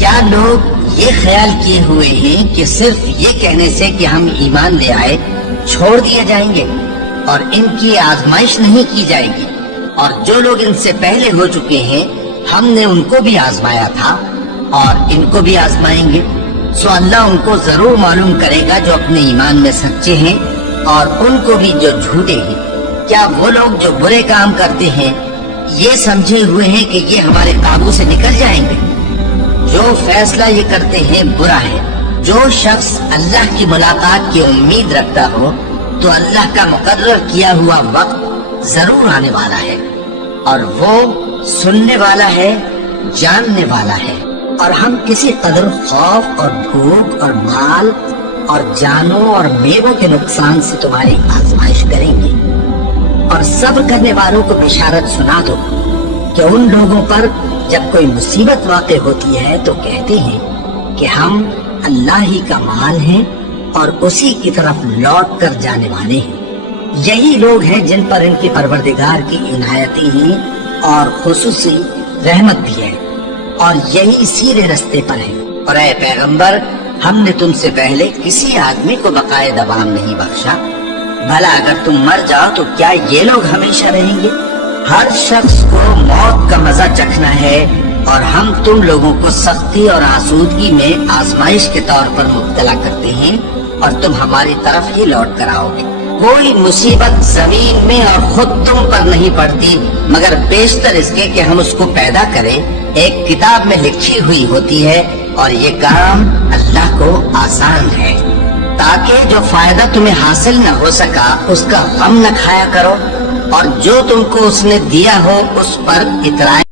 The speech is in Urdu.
کیا لوگ یہ خیال کیے ہوئے ہیں کہ صرف یہ کہنے سے کہ ہم ایمان لے آئے چھوڑ دیے جائیں گے اور ان کی آزمائش نہیں کی جائے گی؟ اور جو لوگ ان سے پہلے ہو چکے ہیں ہم نے ان کو بھی آزمایا تھا اور ان کو بھی آزمائیں گے، سو اللہ ان کو ضرور معلوم کرے گا جو اپنے ایمان میں سچے ہیں اور ان کو بھی جو جھوٹے ہیں۔ کیا وہ لوگ جو برے کام کرتے ہیں یہ سمجھے ہوئے ہیں کہ یہ ہمارے قابو سے نکل جائیں گے؟ جو فیصلہ یہ کرتے ہیں برا ہے۔ جو شخص اللہ کی ملاقات کی امید رکھتا ہو تو اللہ کا مقرر کیا ہوا وقت ضرور آنے والا ہے، اور وہ سننے والا ہے، جاننے والا ہے۔ اور ہم کسی قدر خوف اور بھوک اور مال اور جانوں اور میووں کے نقصان سے تمہاری آزمائش کریں گے، اور صبر کرنے والوں کو بشارت سنا دو کہ ان لوگوں پر جب کوئی مصیبت واقع ہوتی ہے تو کہتے ہیں کہ ہم اللہ ہی کا مال ہیں اور اسی کی طرف لوٹ کر جانے والے ہیں۔ یہی لوگ ہیں جن پر ان کے پروردگار کی عنایتیں ہیں اور خصوصی رحمت بھی ہے، اور یہی سیدھے رستے پر ہیں۔ اور اے پیغمبر، ہم نے تم سے پہلے کسی آدمی کو بقائے دوام نہیں بخشا، بھلا اگر تم مر جاؤ تو کیا یہ لوگ ہمیشہ رہیں گے؟ ہر شخص کو موت کا مزہ چکھنا ہے، اور ہم تم لوگوں کو سختی اور آسودگی میں آزمائش کے طور پر مبتلا کرتے ہیں، اور تم ہماری طرف ہی لوٹ کر آؤ گے۔ کوئی مصیبت زمین میں اور خود تم پر نہیں پڑتی مگر بیشتر اس کے کہ ہم اس کو پیدا کریں ایک کتاب میں لکھی ہوئی ہوتی ہے، اور یہ کام اللہ کو آسان ہے، تاکہ جو فائدہ تمہیں حاصل نہ ہو سکا اس کا غم نہ کھایا کرو، اور جو تم کو اس نے دیا ہو اس پر اترائے